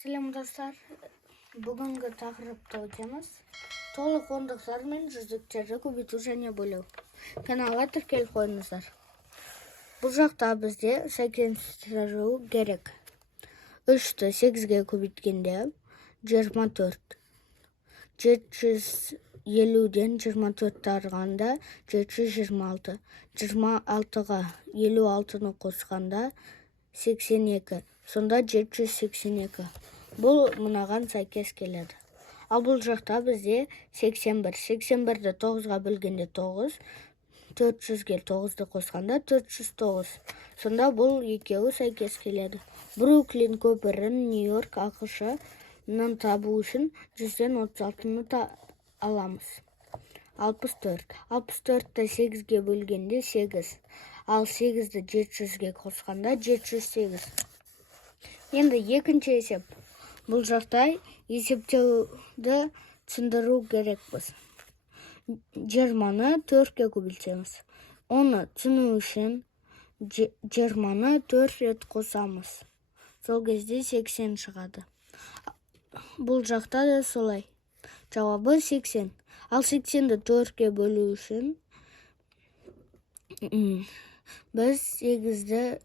Selam dostlar. Бүгінгі тақырыпты өтеміз. Толық ондықтар мен жүздіктерді көбейту және бөлу. Каналға тіркеліп қойыңыздар. Бұл жақта бізде сәйкестендіру керек. 3-ті 8-ге көбейткенде 24. 750-ден 24-ті арғанда 726. 26-ға 56-ны қосқанда 82. Сонда 782. Бұл мұнаған сәйкес келеді. Ал бұл жақта бізде 81. 81-ді 9-ға бөлгенде 9. 400-ге 9-ды қосқанда 409. Сонда бұл екеуі сәйкес келеді. Бруклин көпірін Нью-Йорк ақш-ның табу үшін 100-ден 36-ны аламыз. 64. 64-ті 8-ге бөлгенде 8. Ал 8-ді 700-ге қосқанда 708. Енді екінші есеп. Бұл жақта есептеуді түсіндіру керекпіз. 20-ны 4-ге көбейтеміз. Оны түсіну үшін 20-ны 4 рет қосамыз. Сол кезде 80 шығады. Бұл жақта да солай. Жауабы 80. Ал 80-ді 4-ге бөлу үшін біз 8-ді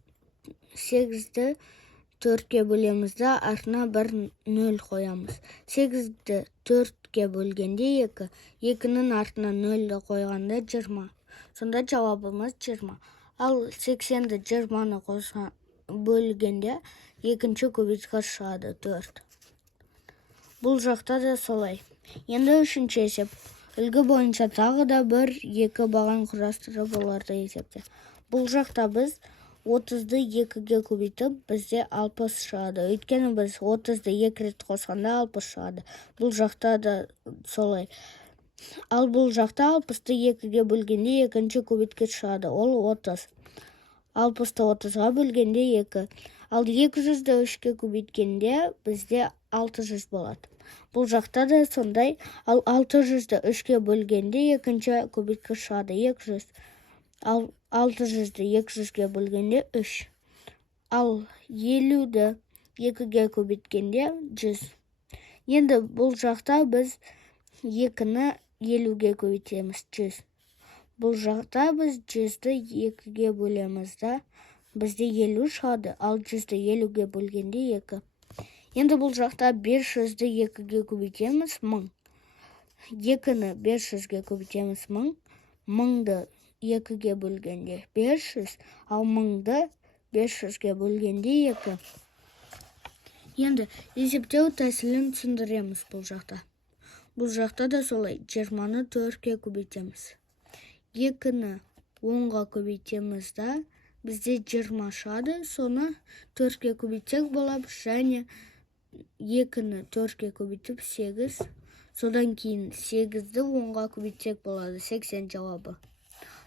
4-ге бөлемізді, артына 1 0 қоямыз. 8-ді 4-ге бөлгенде 2, 2-нің артына 0-ді қойғанда 20. Сонда жауабымыз 20. Ал 80-ді 20-ны бөлгенде екінші көбейткіш шығады 4. Бұл жақта да солай. Енді үшінші есеп. Үлгі бойынша тағы да 1-2 баған құрастырып оларды есепте. Бұл жақта біз 30-ды 2-ге көбейтіп, бізде 60 шығады. Өйткені біз 30-ды 2 рет қосқанда 60 шығады. Бұл жақта да солай. Ал бұл жақта 60-ды 2-ге бөлгенде екінші көбейткіш шығады. Ол 30. 60-ды 30-ға бөлгенде 2. Ал 200-ді 3-ге көбейткенде бізде 600 болады. Бұл жақта да сондай. Ал 600-ді 3-ге бөлгенде екінші көбейткіш шығады 200. Ал 600-ді 200-ге бөлгенде 3. Ал 50-ді 2-ге көбейткенде 100. Енді бұл жақта біз 2-ні 50-ге көбейтеміз 100. Бұл жақта біз 100-ді 2-ге бөлеміз да, бізде 50 шығады. Ал 100-ді 50-ге бөлгенде 2. Енді бұл жақта 500-ді 2-ге көбейтеміз 1000. 2-ні 500-ге көбейтеміз 1000. 1000-ды 2-ге бөлгенде 500, ал 1000-ды 500-ге бөлгенде 2. Енді есептеу тәсілін түсіндіреміз бұл жақта. Бұл жақта да солай. 20-ны 4-ге көбейтеміз. 2-ні 10-ға көбейтеміз да, бізде 20 шығады. Соны 4-ге көбейтсек болады, және 2-ні 4-ге көбейтіп 8. Содан кейін 8-ді 10-ға көбейтсек болады, 80 жауабы.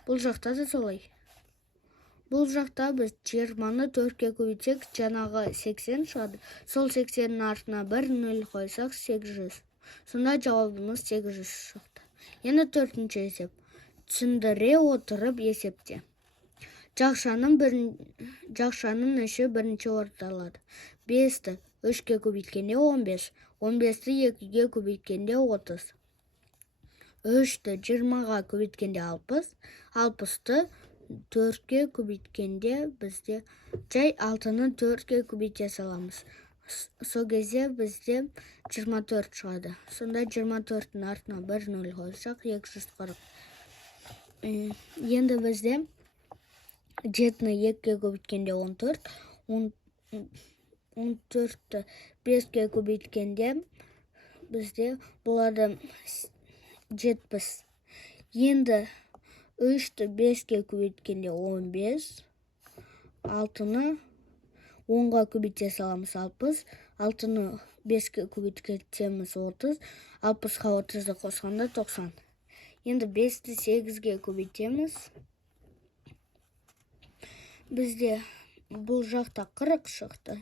Бұл жақта да солай. Бұл жақта біз 20-ны 4-ге көбейтсек, жаңағы 80 шығады. Сол 80-ның артына 1 0 қойсақ 800. Сонда жауабымыз 800 шықты. Енді төртінші есеп. Түсіндіре отырып есепте. Жақшаның іші бірінші орындалады. 5-ті 3-ге көбейткенде 15. 15-ті 2-ге көбейткенде 30. 3-ті 20-ға көбейткенде 60. 60-ты 4-ге көбейткенде бізде жай 6-ны 4-ге көбейте саламыз. Сол кезде бізде 24 шығады. Сонда 24-дің артына 1 0 қойсақ 240. Енді бізде 7-ні 2-ге көбейткенде 14. 14-ті 5-ге көбейткенде бізде болады 70. Енді 3-ті 5-ге көбейткенде 15. 6-ны 10-ға көбейте саламыз 60. 6-ны 5-ге көбейткенде 30. 60-ға 30-ды қосқанда 90. Енді 5-ті 8-ге көбейтеміз. Бізде бұл жақта 40 шықты.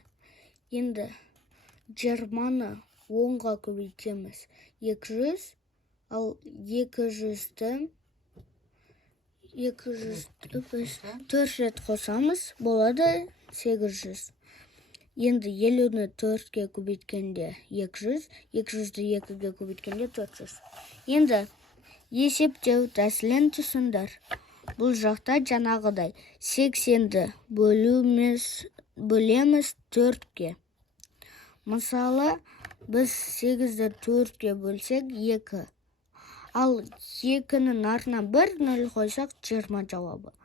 Енді 20-ны 10-ға көбейтеміз 200. Ал 200-ді 4 рет қосамыз, болады 800. Енді 50-ні 4-ке көбейткенде 200, 200-ді 2-ге көбейткенде 400. Енді есептеу тәсілін түсіндір. Бұл жақта жаңағыдай 80-ді бөлеміз 4-ке. Мысалы, біз 8-ді 4-ке бөлсек 2. Ал 2-нің артына 1 0 қойсақ 20 жауабы.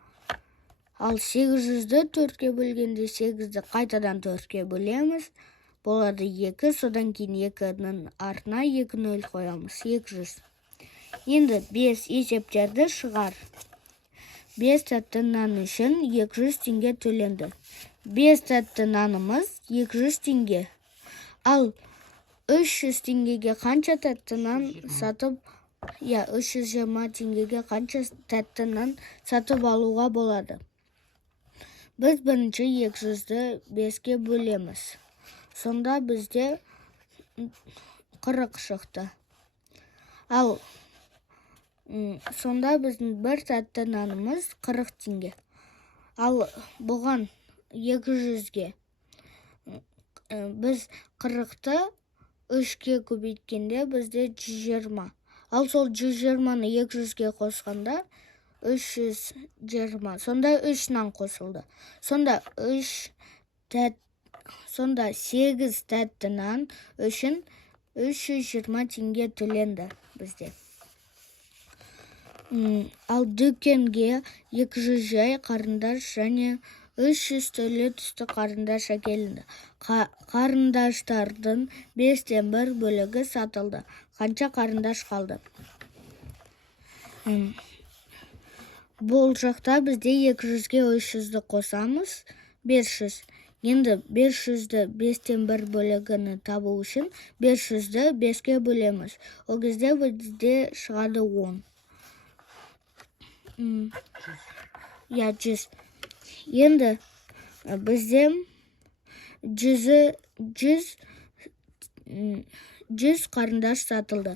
Ал 800-ді 4-ке бөлгенде 8-ді қайтадан 4-ке бөлеміз. Болады 2, содан кейін 2-нің артына 2 0 қоямыз. 200. Енді 5 есептерді шығар. 5 тәтті нан үшін 200 теңге төленді. 5 тәтті нанымыз 200 теңге. Ал 300 теңгеге қанша тәтті нан сатып, 320 теңгеге қанша тәтті нан сатып алуға болады? Біз бірінші 200-ді 5-ке бөлеміз. Сонда бізде 40 шықты. Ал сонда біздің бір тәтті нанымыз 40 теңге. Ал бұған 200-ге біз 40-ты 3-ке көбейткенде бізде 120. Ал сол 120-ны 200-ге қосқанда 320. Сонда 3 нан қосылды. Сонда 8 тәтті нан үшін 320 теңге төленді бізде. Ал дүкенге 200 жай қарындаш және 300 түрлі түсті қарындаш әкелінді. Қарындаштардың 5-тен 1 бөлігі сатылды. Қанша қарындаш қалды? Бұл жақта бізде 200-ге 300-ді қосамыз, 500. Енді 500-ді 5-тен 1 бөлігіні табу үшін 500-ді 5-ке бөлеміз. Ол кезде бізде шығады 10. 100. Енді бізде 100 қарындаш сатылды.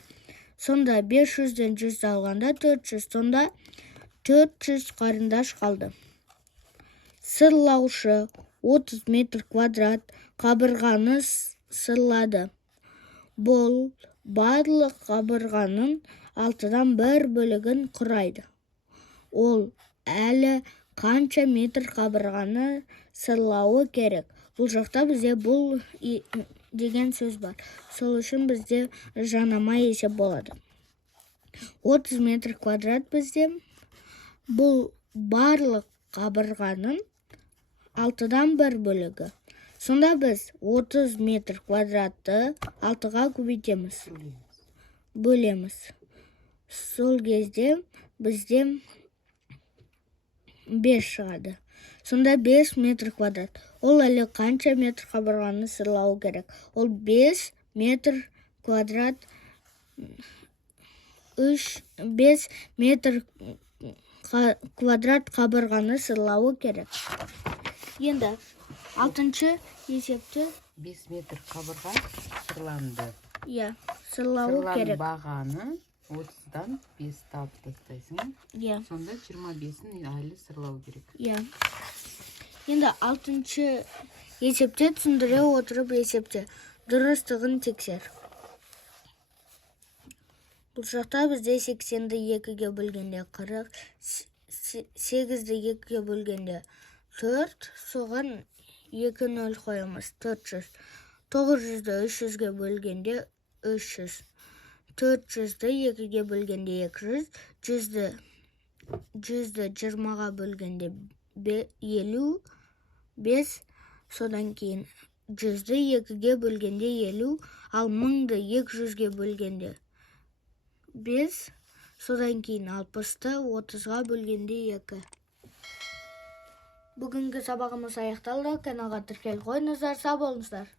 Сонда 500-ден 100 алғанда 400. Сонда 400 қарындаш қалды. Сырлаушы 30 метр квадрат қабырғаны сырлады. Бұл барлық қабырғаның 6-дан 1 бөлігін құрайды. Ол әлі қанша метр қабырғаны сырлауы керек? Бұл жақта бізде бұл деген сөз бар. Сол үшін бізде жанама есеп болады. 30 метр квадрат бізде. Бұл барлық қабырғаның 6-дан 1 бөлігі. Сонда біз 30 метр квадратты 6-ға көбейтеміз. Бөлеміз. Сол кезде бізде 5 шығады. Сонда 5 метр квадрат. Ол әлі қанша метр қабырғаны сырлауы керек? Ол 5 метр квадрат 5 метр квадрат қабырғаны сырлауы керек. Енді 6-шы есепті 5 метр қабырға сырланды. Сырлауы керек. Бағаны 30-дан 5-ті алып тастайсың. Сонда 25-ін әлі сырлау керек. Енді 6-шы есепте түсіндіре отырып есепте дұрыстығын тексер. Бұл жақта бізде 80-ді 2-ге бөлгенде 40, 8-ді 2-ге бөлгенде 4, соған 2 0 қоямыз, 400. 900-ді 300-ге бөлгенде 300. 400-ді 2-ге бөлгенде 200, 100-ді 20-ға бөлгенде 50, 5, содан кейін 100-ді 2-ге бөлгенде 50, ал 1000-ды 200-ге бөлгенде 5, содан кейін 60-ды 30-ға бөлгенде 2. Бүгінгі сабағымыз аяқталды. Каналға тіркеліп қойыңыздар, сау болыңыздар.